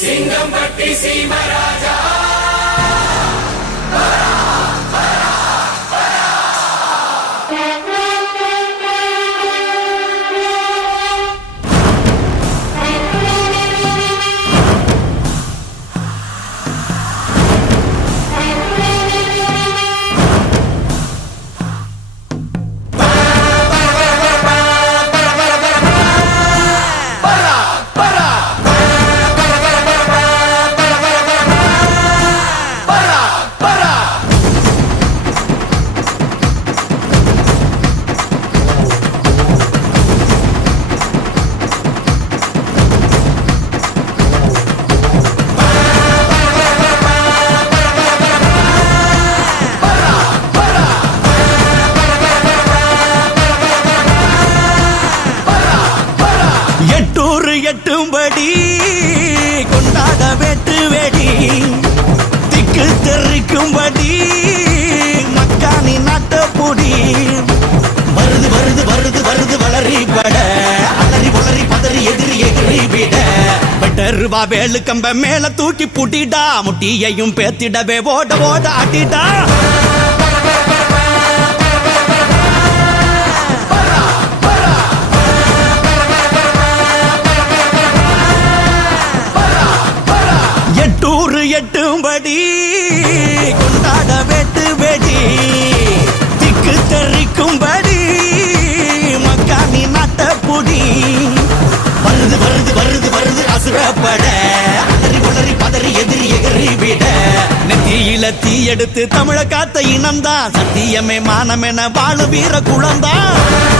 சிங்கம் பட்டி சீமராஜா. எட்டும்படி கொண்டாட வெட்டு வெடி திக்கு தெரிக்கும்படி மக்கானி நாட்டப்பொடி. வருது வருது வருது வருது வளரி பட அலறி வளரி பதறி எதிரி எதிரி விட. வெட்டருவா வேலு கம்ப மேல தூக்கி புட்டிடா முட்டியையும் பேத்திடவே ஓட ஓட அடிடா எட்டும்படி கொண்டாட வெட்டு வெடி. திக்கு தெரிக்கும்படி மக்காணி நட்டப்புடி வருது வருது வருது வருது அசுரப்பட. அலறி உளறி பதறி எதிரி எகறி விட. நெத்தியில தீ எடுத்து தமிழ காத்த இனம்தான் சத்தியமே மானமென வாழு வீர குளம்தான்